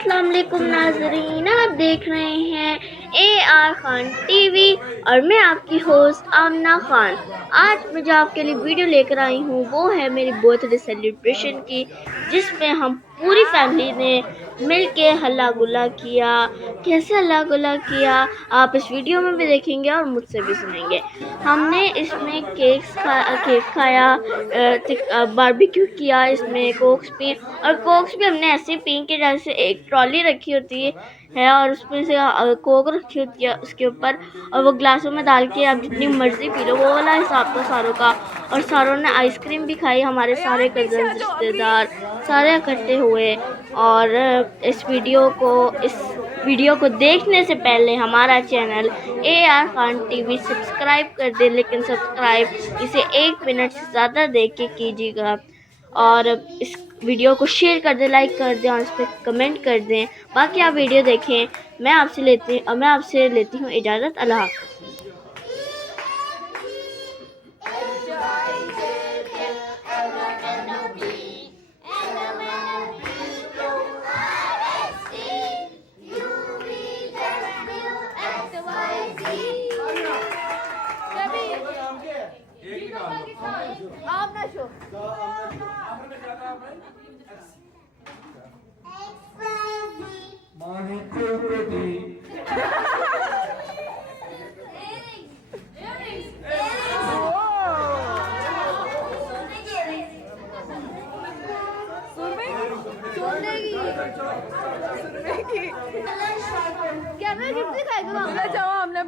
अस्सलाम वालेकुम नाज़रीन, आप देख रहे हैं AR खान टीवी और मैं आपकी होस्ट आमना खान। आज मैं जो आपके लिए वीडियो लेकर आई हूँ वो है मेरी बर्थडे सेलिब्रेशन की, जिसमें हम पूरी फैमिली ने मिल के हल्ला गुल्ला किया। कैसे हल्ला गुल्ला किया आप इस वीडियो में भी देखेंगे और मुझसे भी सुनेंगे। हमने इसमें केक खाया, बारबेक्यू किया, इसमें कोक्स पी, और कोक्स भी हमने ऐसे पी के जैसे एक ट्रॉली रखी होती है और उसमें से कोक रखी होती है उसके ऊपर, और वो ग्लासों में डाल के आप जितनी मर्ज़ी पी लो, वो वाला हिसाब था सारों का। और सारों ने आइसक्रीम भी खाई, हमारे सारे कज़न रिश्तेदार सारे इकट्ठे हुए। और इस वीडियो को देखने से पहले हमारा channel AR Khan TV subscribe कर दे, लेकिन सब्सक्राइब इसे 1 मिनट से ज़्यादा देख के कीजिएगा। और इस वीडियो को शेयर कर दें, लाइक कर दें और इस पर कमेंट कर दें। बाकी आप वीडियो देखें। मैं आपसे लेती हूँ इजाज़त। अल्लाह हाफ़िज़। कैमरा गिफ्ट दिखाएगा जाओ आमना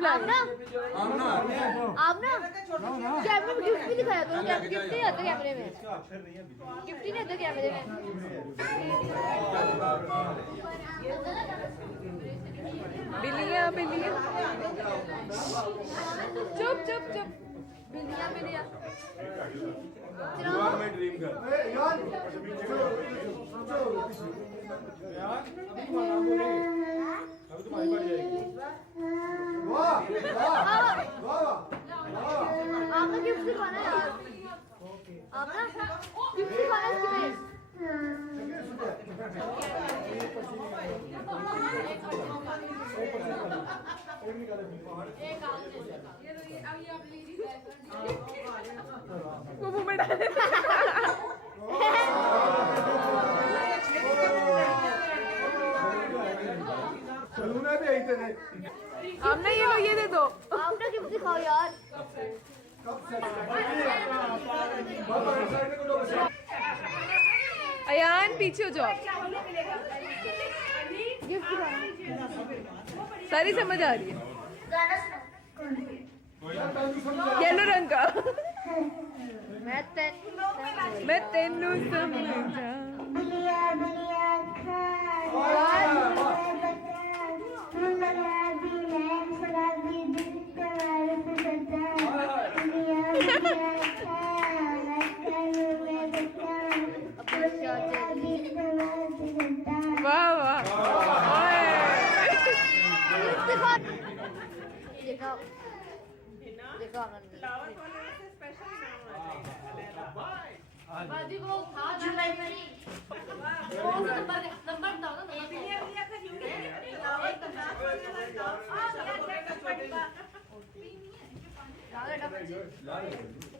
कैमरे में गिफ्ट भी दिखाया करो। गिफ्ट नहीं आता कैमरे में, गिफ्ट ही नहीं आता कैमरे में। बिल्लियाँ चुप बिल्लियाँ आपने गिफ्ट दिखाना है यार, आपने गिफ्ट दिखाना है वो मुंह में डाले। आपने ये लो, ये दे दो। आपने गिफ्ट दिखाओ यार। अयान पीछे हो जाओ। गिफ्ट सारी समझ आ रही है। येलो रंग का। मैं तेनू समझा।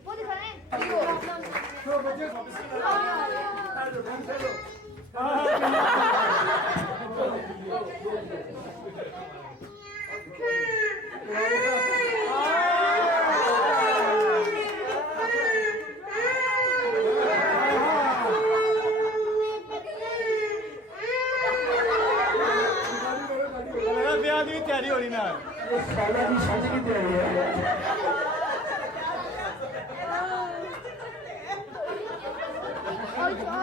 वो दिखाएं। तैयारी हो रही ना, तैयारी है।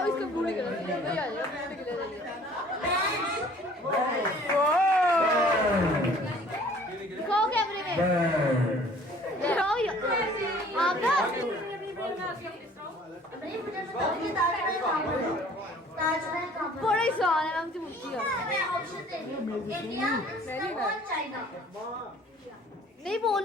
इसका बूढ़ी कर दिखाओ कैमरे में, दिखाओ आप ना। बड़ा ही सवाल है, हमसे पूछती है। India, China. नहीं बोल।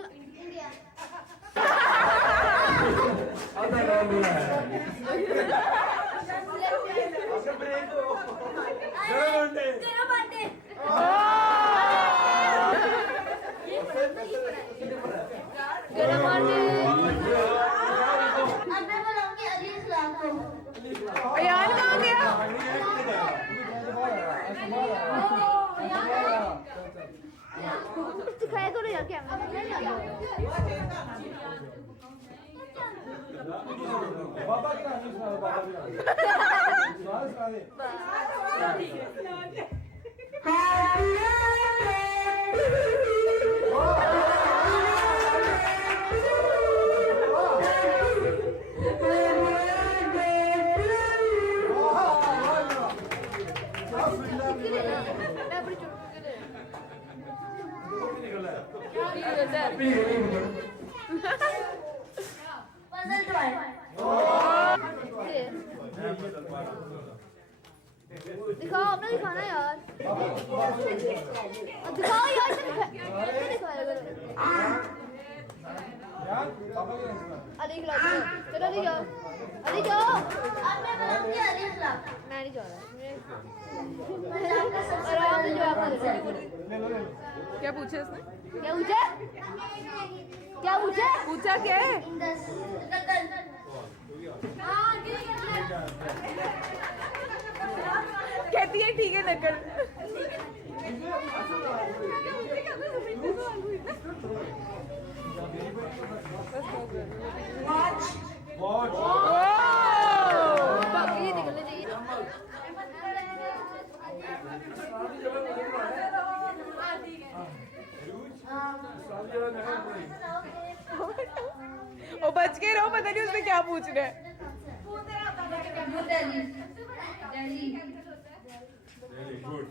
तेरा यार कैमरा बाबा की नाम सुना दो, बाबा की नाम सुना दे। मैं अपनी चुटकी के ले दिखाओ अपना दिखाना यार दिखाओ यार इसे दिखाया करो यार बाबा की नाम सुना। अली खिलाओ चलो अली जाओ अली जाओ अब मैं बनाऊंगी अली खिलाफ मैं नहीं जा रहा आराम से जवाब दे ले लो ले लो। क्या पूछा इसने? क्या पूछा क्या पूछा पूछा क्या है? कहती है ठीक है नकल। वॉच बाकी निकलने चाहिए वो बच के रहो, पता नहीं उसमें क्या पूछ रहे हैं। Very good.